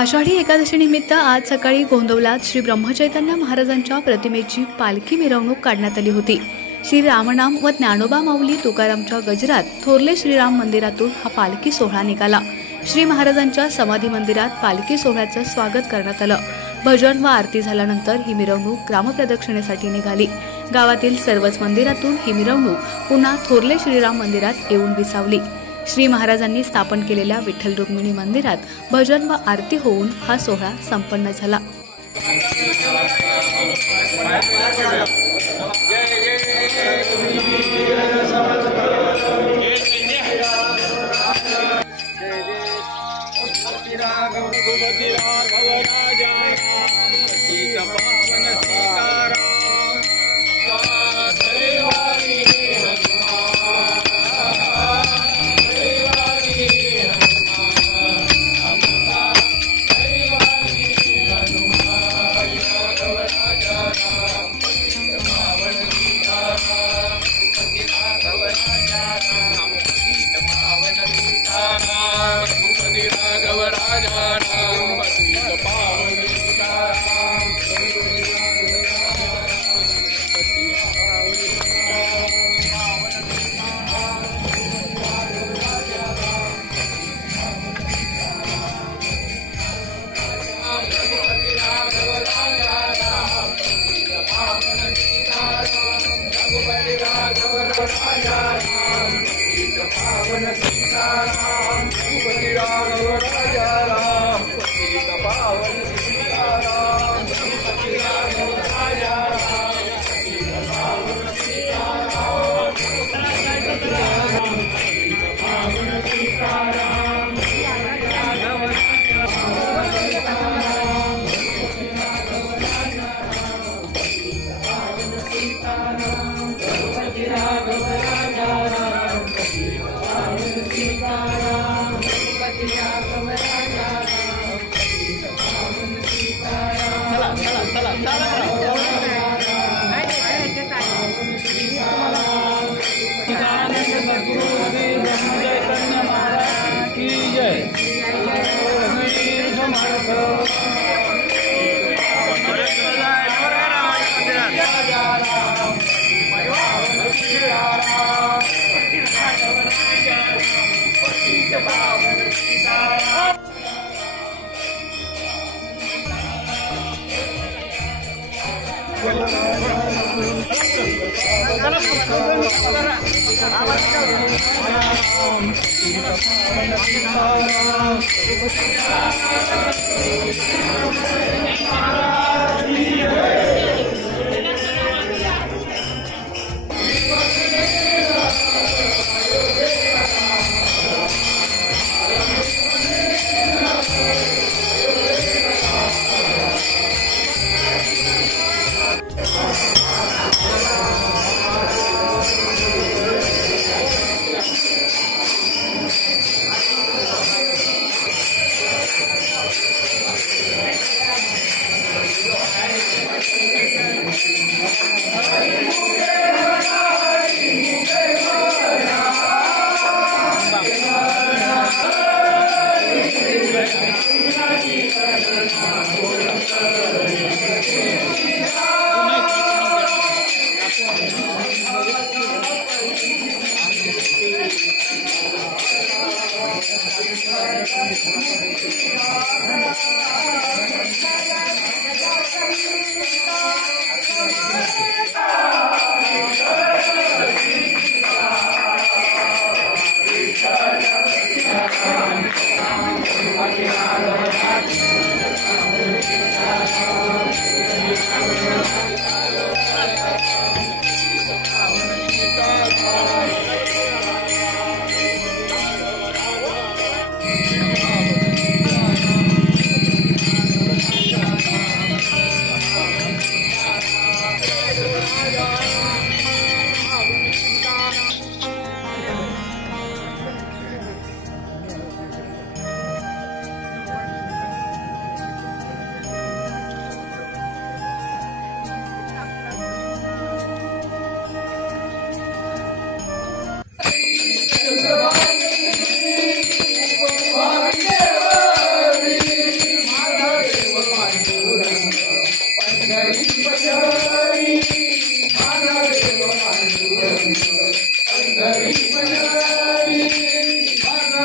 आषाढी एकादशी निमित्त आज सकाळी गोंदवलात श्री ब्रह्मचैतन्य महाराजांच्या प्रतिमेची पालखी मिरवणूक काढण्यात आली होती। श्री रामनाम व ज्ञानोबा माऊली तुकारामच्या गजरात थोरले श्रीराम मंदिरातून हा पालखी सोहळा निघाला। श्री महाराजांच्या समाधी मंदिरात पालखी सोहळ्याचं स्वागत करण्यात आलं। भजन व आरती झाल्यानंतर ही मिरवणूक ग्रामप्रदक्षिणेसाठी निघाली। गावातील सर्वच मंदिरातून ही मिरवणूक पुन्हा थोरले श्रीराम मंदिरात येऊन विसावली। श्री महाराजांनी स्थापन केलेल्या विठ्ठल रुक्मिणी मंदिरात भजन व आरती होऊन हा सोहळा संपन्न झाला।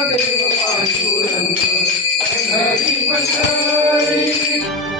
देव पांडुरंग, हरी पंढरी.